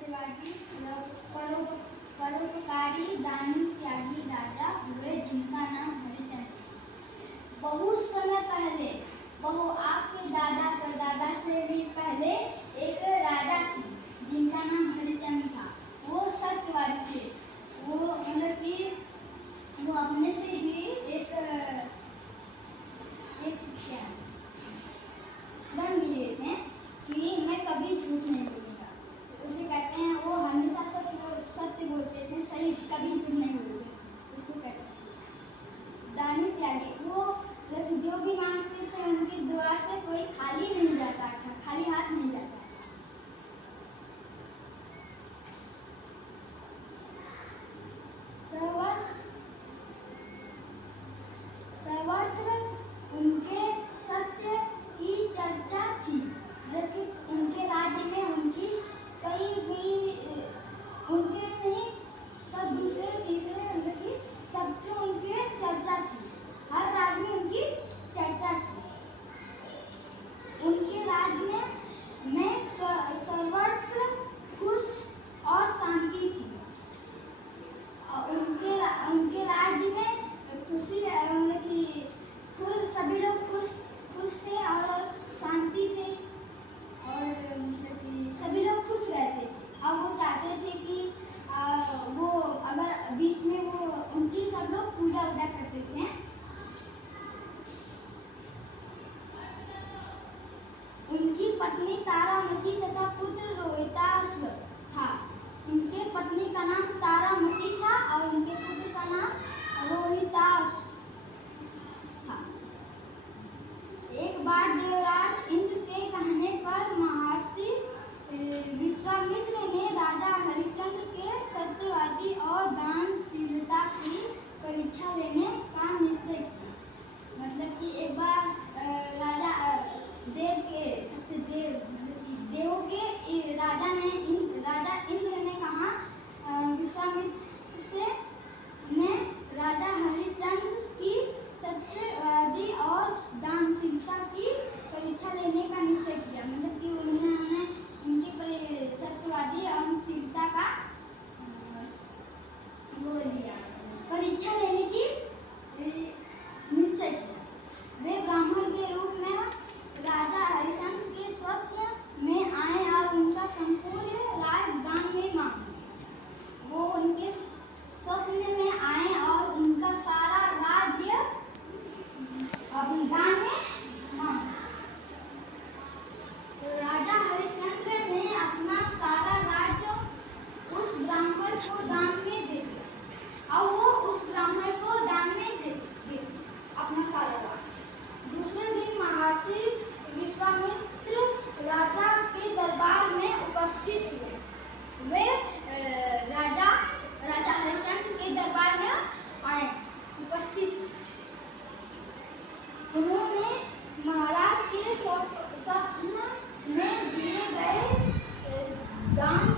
सत्यवादी परोपकारी दानी त्यागी राजा हुए जिनका नाम हरिचंद्र। बहुत समय पहले, आपके दादा परदादा से भी पहले एक राजा थी जिनका नाम हरिचंद्र था। वो सत्यवादी थे। वो मतलब कि वो अपने से ही एक क्या प्रण लिए थे कि मैं कभी झूठ नहीं बोलूँगा। उसे कहते हैं वो हमेशा सत्य बोलते थे, सही, कभी झूठ नहीं बोलते। उसको कहते हैं दानी त्यागी। वो जो भी मांगते थे उनके द्वार से कोई खाली नहीं जाता था, खाली हाथ नहीं जाता। सर्वत्र उनके सत्य की चर्चा थी। उनके राज्य में उनकी उनके नहीं, सब दूसरे तीसरे की सबके उनके चर्चा थी। हर राज्य में उनकी चर्चा थी। उनके राज्य में सर्वत्र खुश और शांति थी। उनके राज्य में खुशी, सभी लोग खुश थे और शांति थे, और सभी लोग खुश रहते थे। और वो चाहते थे कि वो अगर बीच में वो उनकी सब लोग पूजा करते थे। उनकी पत्नी तारामती तथा पुत्र रोहिताश्व था। उनके पत्नी का नाम तारामती था और उनके पुत्र का नाम रोहिताश्व था। एक बार देवराज इंद्र के कहने पर महर्षि विश्वामित्र ने राजा हरिश्चंद्र के सत्यवादी और दानशीलता की परीक्षा लेने का निश्चय किया। मतलब कि एक बार राजा देवों के राजा इंद्र ने कहा विश्वामित्र से ने राजा हरिश्चंद्र की सत्यवादी और दानशीलता की परीक्षा लेने का निश्चय किया। मतलब कि उन्होंने उनकी सत्यवादी और दानशीलता का वो लिया, परीक्षा लेने की निश्चय किया। वे ब्राह्मण के रूप में राजा हरिश्चंद्र के स्वप्न में आए और उनका संपूर्ण राजदान में मांगे। वो उनके स्वप्न में आए और उनका सारा राज्य दान में मांगा। राजा हरिश्चंद्र ने अपना सारा राज्य उस ब्राह्मण को दान में दे दिया और वो उस ब्राह्मण को दान में दे अपना सारा राज्य। दूसरे दिन महर्षि विश्वामित्र राजा के दरबार में उपस्थित हुए। वे राजा हरिश्चंद्र के दरबार में आए, उपस्थित। उन्होंने महाराज के स्वप्न में दिए गए दान